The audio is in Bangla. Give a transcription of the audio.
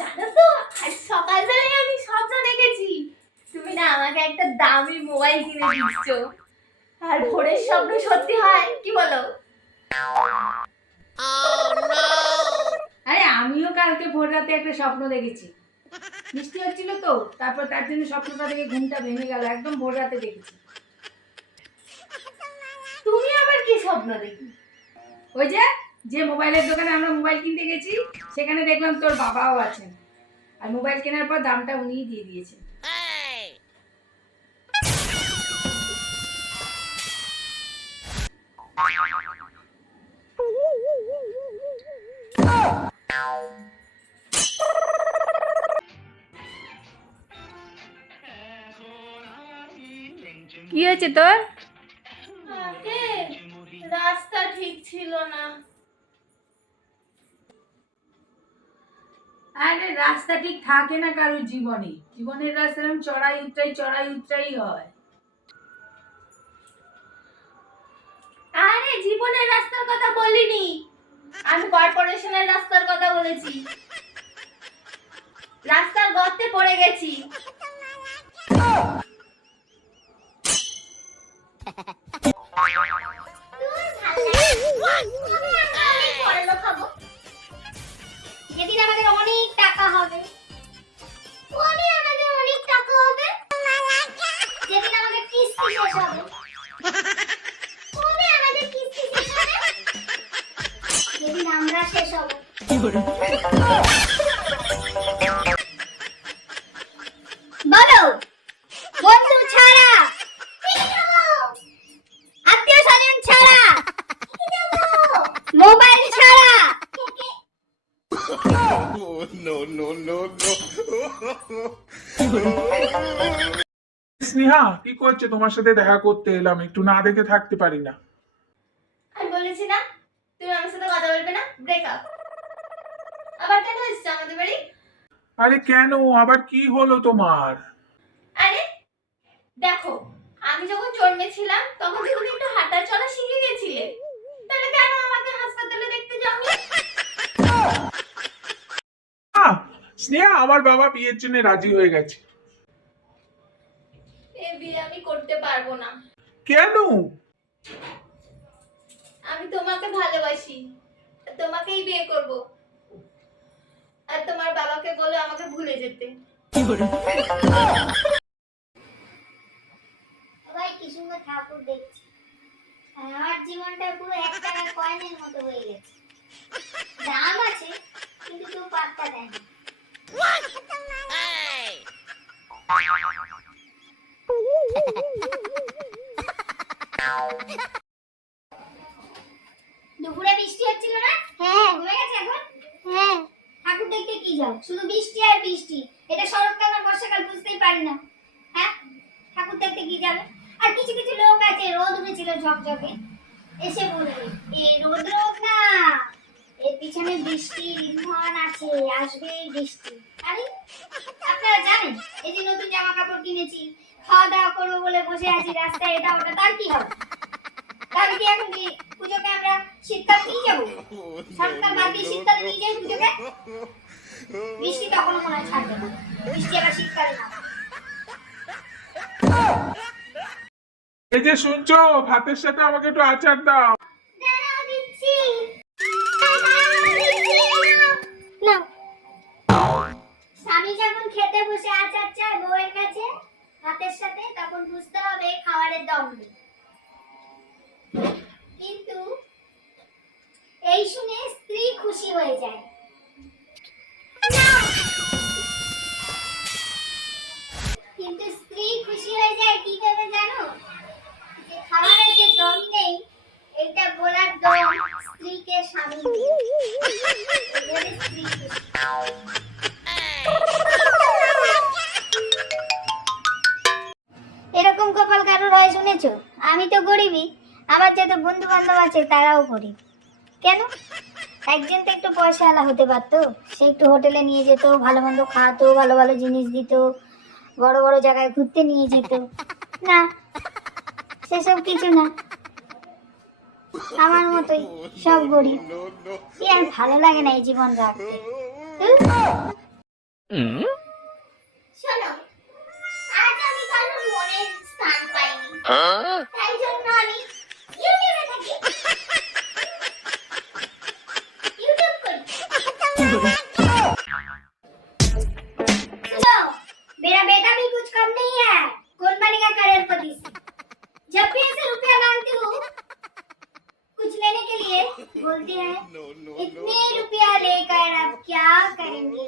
জানো তো আজ সকালবেলায় আমি স্বপ্ন দেখেছি তুমি না আমাকে একটা দামি মোবাইল কিনে দিচ্ছ, আর ভোরের স্বপ্ন সত্যি হয় কি বলো? আরে আমিও কালকে ভোর রাতে একটা স্বপ্ন দেখেছি। বৃষ্টি হচ্ছিল তো, তারপর তার জন্য স্বপ্নটা দেখে ঘুমটা ভেঙে গেল। একদম ভোর রাতে দেখেছি। তুমি আবার কি স্বপ্ন দেখি? ওই যে যে মোবাইলের দোকানে আমরা মোবাইল কিনতে গেছি, সেখানে দেখলাম তোর বাবাও আছেন, আর মোবাইল কেনার পর দামটা উনিই দিয়ে দিয়েছেন। কি হয়েছে তোর? রাস্তা ঠিক ছিল না। আরে রাস্তা ঠিক থাকে না কারোর জীবনে। জীবনের রাস্তা এরকম চড়াই উতরাই হয়। আরে জীবনের রাস্তার কথা বলিনি, আমি কর্পোরেশনের রাস্তার কথা বলেছি। রাস্তার গর্তে পড়ে গেছি। যেদিন আমাদের অনেক টাকা হবে, যেদিন আমাদের কিস্তি শেষ হবে, যেদিন আমরা শেষ হব। বলো, বন্ধু ছাড়া, আত্মীয় স্বজন ছাড়া, মোবাইল ছাড়া, স্নেহা, কি করছে? তোমার সাথে দেখা করতে এলাম, একটু না দেখে থাকতে পারি না। আমি বলেছি না তুমি আমার সাথে কথা বলবে না, ব্রেকআপ। আবার কেন এসেছো আমাদের বাড়ি? আরে কেন, আবার কি হলো তোমার? আরে দেখো, আমি যখন জন্মেছিলাম তখন তো তুমি একটু হাঁটা চলা শিখে গেছিলে, তাহলে কেন আমাকে হাসপাতালে দেখতে যাওনি? স্নেহা, আমার বাবা বিয়ের জন্য রাজি হয়ে গেছে। এই বিয়ে আমি করতে পারবো না। কেন? আমি তোমাকে ভালোবাসি, তোমাকেই বিয়ে করব। আর তোমার বাবাকে বলো আমাকে ভুলে যেতে। ভাই কি সুন্দর ঠাকুর দেখছি, আমার জীবনটা পুরো 1 টাকার কয়েনের মতো হয়ে গেছে। দাম আছে কিন্তু কেউ পাত্তা দেয় না। দুপুরে বৃষ্টি হচ্ছিল না? হ্যাঁ, হয়ে গেছে এখন। হ্যাঁ, ঠাকুর দেখতে কি যাও, শুধু বৃষ্টি আর বৃষ্টি। এটা শরৎকাল না বর্ষাকাল বুঝতেই পারি না। হ্যাঁ, ঠাকুর দেখতে কি যাবে? আর কিছু কিছু লোক আছে, রোদ উঠেছিল ঝকঝকে, এসে বলবে এই রোদ রোদ না, এর পিছনে বৃষ্টির ইন্ধন আছে, আসবে বৃষ্টি। আরে আপনারা জানেন, এই যে নতুন জামা কাপড় কিনেছি, খাওয়া দাওয়া করবো বলে বসে আছি রাস্তায়, এটা ওটা, তার কি হবে? তাহলে কি এখন কি পুজোকে আমরা শীতকাল নিয়ে যাবো? শরৎকাল বাদ দিয়ে শীতকালে নিয়ে যাই পুজোকে? বৃষ্টি তখনও মনে হয় ছাড়বে না, বৃষ্টি আবার শীতকালে না। এই যে শুনছো, ভাতের সাথে আমাকে একটু আচার দাও। দাঁড়াও দিচ্ছি। নাও। স্বামী যখন খেতে বসে আচার চায় বউয়ের কাছে ভাতের সাথে, তখন বুঝতে হবে খাবারের দম নেই। কিন্তু এই শুনে স্ত্রী খুশি হয়ে যায়। কিন্তু স্ত্রী খুশি হয়ে যায় কি করে জানো? যে খাবারের যে দম নেই, এটা বলার দম স্ত্রীকে স্বামী দিয়ে। এভাবে স্ত্রী খুশি। এরকম কপাল কারোর হয় শুনেছো? আমি তো গরিবই, আমার যত বন্ধু বান্ধব আছে তারাও গরিব। কেন? একজন তো একটু পয়সাওয়ালা হতে পারতো, সে একটু হোটেলে নিয়ে যেত, ভালো মন্দ খাওয়াতো, ভালো ভালো জিনিস দিত, বড় বড় জায়গায় ঘুরতে নিয়ে যেত। না, সেসব কিছু না। আমার মতোই সব গরিব। এ আর ভালো লাগে না এই জীবন রাখতে। শোনো, আজ আমি কারোর মনের স্থান পাইনি, তাই জন্য আমি ইউটিউবে থাকি, ইউটিউব করি। सुनो, मेरा बेटा भी कुछ कम नहीं है। कौन बनेगा करोड़पति? जब भी ऐसे रुपया मांगती हूँ कुछ लेने के लिए, बोलती है इतने रुपया लेकर अब क्या करेंगे?